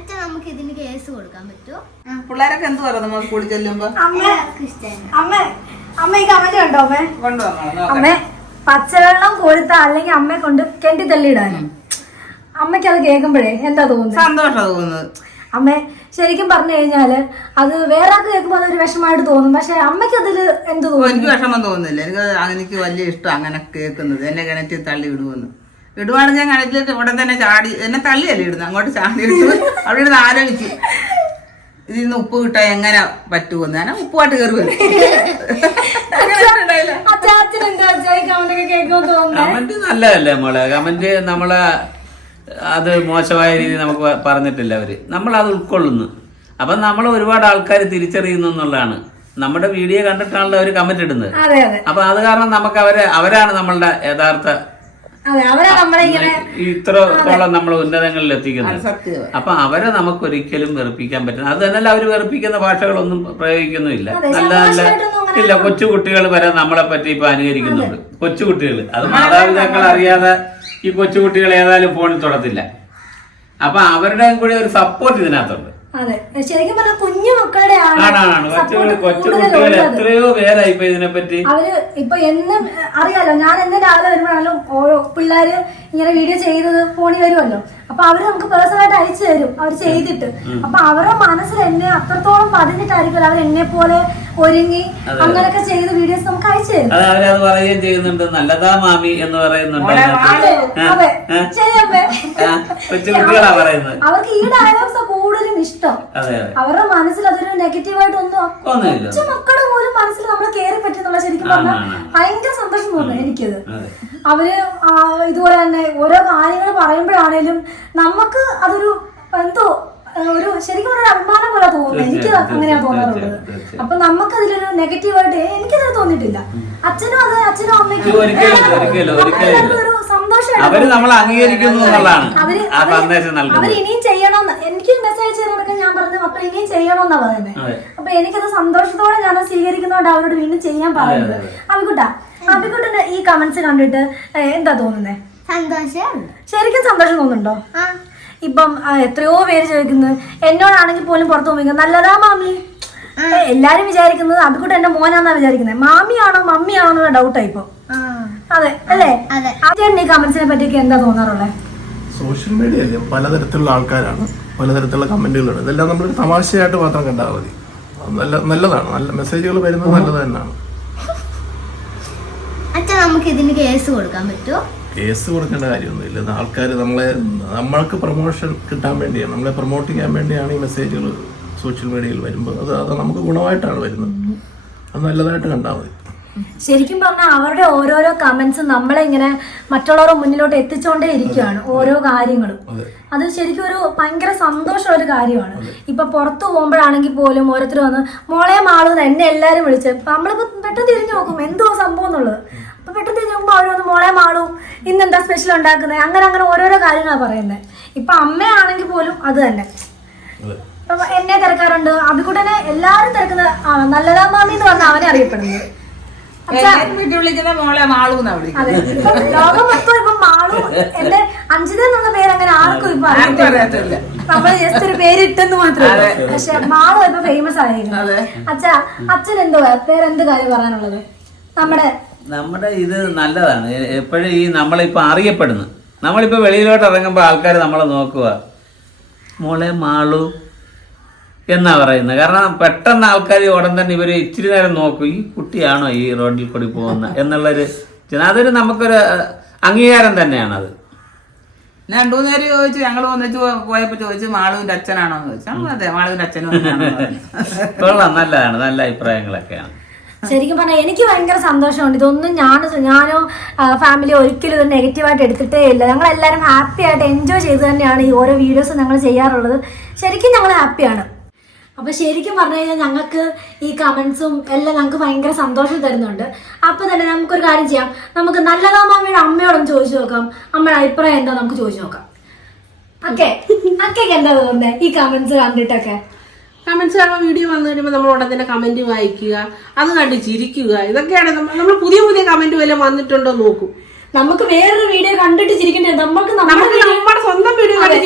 അച്ഛൻ നമുക്ക് ഇതിന് കേസ് കൊടുക്കാൻ പറ്റുമോ? പിള്ളേരൊക്കെ എന്ത് പറയുന്നു? നമ്മൾ സ്കൂളിൽ ചെല്ലുമ്പോ? അമ്മ ഇഷ്ടമാണ് അമ്മ അമ്മ ഈ കമന്റ് കണ്ടോ അമ്മേ? കൊണ്ടുവന്നോ അമ്മ പച്ചവെള്ളം കൊടുത്ത അല്ലെങ്കിൽ അമ്മയെ കൊണ്ട് കെണ്ടി തള്ളിയിടാനും? അമ്മയ്ക്ക് അത് കേൾക്കുമ്പോഴേ എന്താ തോന്നുന്നത്? സന്തോഷം തോന്നുന്നത്. അമ്മ ശരിക്കും പറഞ്ഞു കഴിഞ്ഞാൽ അത് വേറെ ആൾക്ക് കേൾക്കുമ്പോൾ അതൊരു വിഷമമായിട്ട് തോന്നും. പക്ഷെ അമ്മയ്ക്ക് അതിൽ എന്ത് തോന്നുന്നു? എനിക്ക് വിഷമം തോന്നുന്നില്ല. എനിക്ക് എനിക്ക് വലിയ ഇഷ്ടം അങ്ങനെ കേൾക്കുന്നത്. എന്നെ കിണറ്റിൽ തള്ളി വിടുമെന്ന് ഇടുവാണെങ്കിൽ ഞാൻ കണക്കിലിട്ട് ഇവിടെ തന്നെ ചാടി. എന്നെ തള്ളിയല്ലേ ഇടുന്നത് അങ്ങോട്ട് ചാടി അവിടെ ഇരുന്ന് ആലോചിച്ച്. ഇതിൽ നിന്ന് ഉപ്പ് കിട്ടാൻ എങ്ങനെ പറ്റുമെന്ന്. ഞാൻ ഉപ്പുമായിട്ട് കയറി കമന്റ് നല്ലതല്ലേ മോളെ? കമന്റ് നമ്മളെ അത് മോശമായ രീതി നമുക്ക് പറഞ്ഞിട്ടില്ല അവർ. നമ്മൾ അത് ഉൾക്കൊള്ളുന്നു. അപ്പം നമ്മൾ ഒരുപാട് ആൾക്കാർ തിരിച്ചറിയുന്നു എന്നുള്ളതാണ്. നമ്മുടെ വീഡിയോ കണ്ടിട്ടാണല്ലോ അവർ കമന്റ് ഇടുന്നത്. അതെ അതെ. അപ്പൊ അത് കാരണം നമുക്ക് അവരെ അവരാണ് നമ്മളുടെ യഥാർത്ഥ അതെ അവരാ നമ്മളെ ഇങ്ങനെ ഇത്ര നമ്മൾ ഉന്നതങ്ങളിൽ എത്തിക്കുന്നത്. അപ്പൊ അവരെ നമുക്ക് ഒരിക്കലും വെറുപ്പിക്കാൻ പറ്റില്ല. അത് തന്നെയല്ല അവർ വെറുപ്പിക്കുന്ന ഭാഷകളൊന്നും പ്രയോഗിക്കുന്നുമില്ല. നല്ല നല്ല ഇല്ല കൊച്ചുകുട്ടികൾ വരെ നമ്മളെ പറ്റി ഇപ്പൊ അനുകരിക്കുന്നുണ്ട്. കൊച്ചുകുട്ടികൾ അത് മാതാപിതാക്കൾ അറിയാതെ ഈ കൊച്ചുകുട്ടികൾ ഏതായാലും ഫോണിൽ തൊടത്തില്ല. അപ്പൊ അവരുടെയും കൂടി ഒരു സപ്പോർട്ട് ഇതിനകത്തുണ്ട്. ശരിക്കും പറഞ്ഞ കുഞ്ഞു മക്കളുടെ ആണാണ് കൊച്ചു കൊച്ചു കുട്ടികൾ എത്രയോ പേരായി ഇപ്പൊ ഇതിനെപ്പറ്റി. അവർ ഇപ്പൊ എന്നും അറിയാലോ ഞാൻ എന്നും രാവിലെ വരുമ്പോഴാണെങ്കിലും പിള്ളേര് ഇങ്ങനെ വീഡിയോ ചെയ്തത് ഫോണിൽ വരുമല്ലോ. അപ്പൊ അവർ നമുക്ക് പേഴ്സണൽ ആയിട്ട് അയച്ചു തരും. അവർ ചെയ്തിട്ട്. അപ്പൊ അവരുടെ മനസ്സിൽ എന്നെ അത്രത്തോളം പതിഞ്ഞിട്ടായിരിക്കും അവർ എന്നെ പോലെ ഒരുങ്ങി അങ്ങനെയൊക്കെ ചെയ്ത് വീഡിയോസ് നമുക്ക് അയച്ചു തരും. അത് അവരത് പറയുകയും ചെയ്യുന്നുണ്ട്. നല്ലതാ മാമി എന്ന് പറയുന്നുണ്ട് അവർക്ക് ഈ ഡയലോഗ്സ് കൂടുതലും ഇഷ്ടം. അവരുടെ മനസ്സിൽ അതൊരു നെഗറ്റീവായിട്ടൊന്നും ആയിട്ട് ഒന്നും മക്കളുടെ പോലും മനസ്സിൽ നമ്മൾ കയറി പറ്റുന്നുള്ള ശരിക്കും പറഞ്ഞാൽ ഭയങ്കര സന്തോഷം തോന്നുന്നു എനിക്കത്. അവർ ഇതുപോലെ തന്നെ ഓരോ കാര്യങ്ങൾ പറയുമ്പോഴാണേലും നമുക്ക് അതൊരു എന്തോ ഒരു ശരിക്കും ഒരു അഭിമാനം പോലെ തോന്നുന്നു. എനിക്ക് അങ്ങനെയാണ് അങ്ങനെയാ തോന്നാറുള്ളത്. അപ്പൊ നമുക്ക് അതിലൊരു നെഗറ്റീവായിട്ട് എനിക്കതിന് തോന്നിയിട്ടില്ല. അച്ഛനും അത് അച്ഛനും അമ്മയ്ക്കും ഒരു അവർ നമ്മൾ അംഗീകരിക്കുന്നു എന്നുള്ളതാണ്. അവർ ആ സന്ദേശം നൽകുന്നത്. ഇനിയും ചെയ്യണമെന്ന്. എനിക്ക് മെസ്സേജ് ചെയ്തതൊക്കെ ഞാൻ പറഞ്ഞു മക്കൾ ഇനിയും ചെയ്യണമെന്നാ പറയുന്നത് അതെ. അപ്പൊ എനിക്കത് സന്തോഷത്തോടെ ഞാൻ സ്വീകരിക്കുന്നതുകൊണ്ട് അവരോട് വീണ്ടും ചെയ്യാൻ പറയുന്നത്. അവിക്കുട്ടാ അഭികുട്ടന് ഈ കമന്റ്സ് കണ്ടിട്ട് ഏ, എന്താ തോന്നുന്നേ? സന്തോഷം. ശരിക്കും സന്തോഷം തോന്നുന്നുണ്ടോ? ആ. ഇപ്പം ആ, എത്രയോ പേര് ചോദിക്കുന്നത് എന്നോടാണെങ്കിൽ പോലും പുറത്തു പോകുമ്പോൾ നല്ലതാ മാമി. എല്ലാരും വിചാരിക്കുന്നത് അഭികുട്ട എന്റെ മോനാന്നാ വിചാരിക്കുന്നത്. മാമിയാണോ മമ്മിയാണോ എന്നുള്ള ഡൗട്ടാ ഇപ്പൊ. അതെ അല്ലേ? അതെ. ആദ്യം ഈ കമന്റ്സിനെ പറ്റിയൊക്കെ എന്താ തോന്നാറുള്ളത് സോഷ്യൽ മീഡിയ അല്ലേ? പലതരത്തിലുള്ള ആൾക്കാരാണ്. പലതരത്തിലുള്ള കമന്റുകളുണ്ട്. ഇതെല്ലാം നമ്മൾ തമാശയായിട്ട് മാത്രം കണ്ടാൽ മതി. നല്ല നല്ലതാണ്. നല്ല മെസ്സേജുകൾ വരുന്നത് നല്ലത് തന്നെയാണ്. നമുക്ക് ഇതിന് കേസ് കൊടുക്കാൻ പറ്റുമോ? കേസ് കൊടുക്കേണ്ട കാര്യമൊന്നുമില്ല. ഇത് ആൾക്കാർ നമ്മളെ നമ്മൾക്ക് പ്രൊമോഷൻ കിട്ടാൻ വേണ്ടിയാണ്. നമ്മളെ പ്രൊമോട്ട് ചെയ്യാൻ വേണ്ടിയാണ് ഈ മെസ്സേജുകൾ സോഷ്യൽ മീഡിയയിൽ വരുമ്പോൾ. അത് അത് നമുക്ക് ഗുണമായിട്ടാണ് വരുന്നത്. അത് നല്ലതായിട്ട് കണ്ടാൽ മതി. ശരിക്കും പറഞ്ഞാൽ അവരുടെ ഓരോരോ കമന്റ്സ് നമ്മളെ ഇങ്ങനെ മറ്റുള്ളവരുടെ മുന്നിലോട്ട് എത്തിച്ചുകൊണ്ടേ ഇരിക്കുകയാണ് ഓരോ കാര്യങ്ങളും. അത്. ശരിക്കും ഒരു ഭയങ്കര സന്തോഷമുള്ള ഒരു കാര്യമാണ് ഇപ്പൊ പുറത്തു പോകുമ്പോഴാണെങ്കിൽ പോലും ഓരോരുത്തർ വന്ന് മോളെ മാളൂന്ന് എന്നെ എല്ലാരും വിളിച്ച് നമ്മളിപ്പോ പെട്ടെന്ന് തിരിഞ്ഞു നോക്കും എന്തോ സംഭവം എന്നുള്ളത്? അപ്പൊ പെട്ടെന്ന് തിരിഞ്ഞു നോക്കുമ്പോൾ അവർ വന്ന് മോളെ മാളൂ ഇന്ന് എന്താ സ്പെഷ്യൽ ഉണ്ടാക്കുന്നത് അങ്ങനെ അങ്ങനെ ഓരോരോ കാര്യങ്ങളാണ് പറയുന്നത് ഇപ്പൊ അമ്മയാണെങ്കിൽ പോലും അത് തന്നെ. എന്നെ തിരക്കാറുണ്ട്. അതുകൂടെ എല്ലാരും തിരക്കുന്ന നല്ലതാ മാമി എന്ന് പറഞ്ഞാൽ അവനെ അറിയപ്പെടുന്നത്. വിളിക്കുന്ന മോളെ മാളൂന്നാ വിളിക്കുന്നത്. അതെ. ഇപ്പൊ ലോകം മൊത്തം ഇപ്പൊ മാളു എന്റെ അഞ്ജിത എന്നുള്ള പേര് അങ്ങനെ ആർക്കും ഇപ്പൊ അറിയത്തില്ല. നമ്മൾ ജസ്റ്റ് ഒരു പേര് ഇട്ടെന്ന് മാത്രമേ. പക്ഷെ മാളു ഇപ്പൊ ഫേമസ് ആയിരിക്കുന്നു. അതെ. അച്ഛാ അച്ഛൻ എന്തുവാ പേരെന്ത് എന്ത് കാര്യം പറയാനുള്ളത്? നമ്മുടെ നമ്മുടെ ഇത് നല്ലതാണ്. എപ്പോഴും ഈ നമ്മളിപ്പോ അറിയപ്പെടുന്നു നമ്മളിപ്പോ വെളിയിലോട്ട് ഇറങ്ങുമ്പോൾ ആൾക്കാർ നമ്മളെ നോക്കുക മോളെ മാളു എന്നാ പറയുന്നത്? കാരണം പെട്ടെന്ന് ആൾക്കാർ ഉടൻ തന്നെ ഇവർ ഇച്ചിരി നേരം നോക്കും ഈ കുട്ടിയാണോ ഈ റോഡിൽ കൂടി പോകുന്നത് എന്നുള്ളൊരു. അതൊരു നമുക്കൊരു അംഗീകാരം തന്നെയാണ് അത് ഞാൻ രണ്ടു നേരം ചോദിച്ചു ഞങ്ങൾ വന്നിട്ട് പോയപ്പോ ചോദിച്ചു മാളുവിന്റെ അച്ഛനാണോ എന്ന് ചോദിച്ചു അതെ മാളുവിന്റെ അച്ഛനും. കൊള്ളാം നല്ലതാണ് നല്ല അഭിപ്രായങ്ങളൊക്കെയാണ്. ശരിക്കും പറഞ്ഞാൽ എനിക്ക് ഭയങ്കര സന്തോഷമുണ്ട്. ഇതൊന്നും ഞാൻ ഞാനോ ഫാമിലി ഒരിക്കലും ഇത് നെഗറ്റീവായിട്ട് എടുത്തിട്ടേ ഇല്ല. ഞങ്ങൾ എല്ലാവരും ഹാപ്പി ആയിട്ട് എൻജോയ് ചെയ്ത് തന്നെയാണ് ഈ ഓരോ വീഡിയോസും ഞങ്ങൾ ചെയ്യാറുള്ളത്. ശരിക്കും ഞങ്ങൾ ഹാപ്പിയാണ് അപ്പൊ ശരിക്കും പറഞ്ഞു കഴിഞ്ഞാൽ ഞങ്ങൾക്ക് ഈ കമന്റ്സും എല്ലാം ഞങ്ങൾക്ക് ഭയങ്കര സന്തോഷം തരുന്നുണ്ട്. അപ്പൊ തന്നെ നമുക്കൊരു കാര്യം ചെയ്യാം. നമുക്ക് നല്ലതാ മാമിയുടെ അമ്മയോടൊന്ന് ചോദിച്ചു നോക്കാം. അമ്മയുടെ അഭിപ്രായം എന്താ നമുക്ക് ചോദിച്ചു നോക്കാം. അക്കെ അക്കയ്ക്ക് എന്താ തോന്നുന്നത് ഈ കമന്റ്സ് കണ്ടിട്ടൊക്കെ? കമന്റ്സ് കാണുമ്പോൾ വീഡിയോ വന്നു കഴിയുമ്പോൾ നമ്മൾ ഉടൻ തന്നെ കമന്റ് വായിക്കുക അത് കണ്ട് ചിരിക്കുക. ഇതൊക്കെയാണ് നമ്മൾ നമ്മൾ പുതിയ പുതിയ കമന്റ് വല്ലതും വന്നിട്ടുണ്ടോ നോക്കും. നമുക്ക് വേറൊരു വീഡിയോ കണ്ടിട്ട് ചിരിക്കണ്ടേ നമുക്ക് നമ്മുടെ നമുക്ക് video- നമ്മൾ നമ്മുടെ സ്വന്തം വീഡിയോ കണ്ട്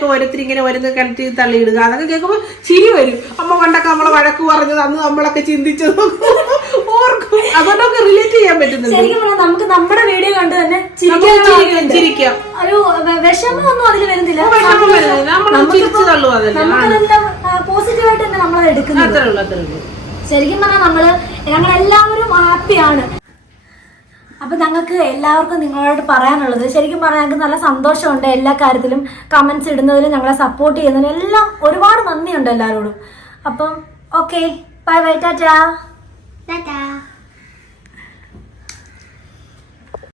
അമ്മയൊക്കെ ഓരോരുത്തർ ഇങ്ങനെ ഓരോന്ന് കിണറ്റിൽ തള്ളിയിടുക. അതൊക്കെ കേൾക്കുമ്പോൾ ചിരി വരും. അമ്മ പണ്ടൊക്കെ നമ്മളെ വഴക്ക് പറഞ്ഞത് അന്ന് നമ്മളൊക്കെ ചിന്തിച്ചത് ഓർക്കും. അതുകൊണ്ടൊക്കെ റിലേറ്റ് ചെയ്യാൻ പറ്റുന്നുണ്ട്. നമുക്ക് നമ്മുടെ വീഡിയോ കണ്ട് തന്നെ ചിരിക്കാം. ഒരു വിഷമമൊന്നും അതിൽ വരുന്നില്ല. പോസിറ്റീവായിട്ട് തന്നെ നമ്മളത് എടുക്കുന്നത്. ശരിക്കും പറഞ്ഞാൽ നമ്മൾ ഞങ്ങളെല്ലാവരും ഹാപ്പിയാണ്. അപ്പൊ ഞങ്ങൾക്ക് എല്ലാവർക്കും നിങ്ങളോട് പറയാനുള്ളത് ശരിക്കും പറഞ്ഞാൽ ഞങ്ങൾക്ക് നല്ല സന്തോഷമുണ്ട് എല്ലാ കാര്യത്തിലും കമന്റ്സ് ഇടുന്നതിലും ഞങ്ങളെ സപ്പോർട്ട് ചെയ്യുന്നതിലും. എല്ലാം ഒരുപാട് നന്ദിയുണ്ട് എല്ലാവരോടും അപ്പം okay bye bye tata tata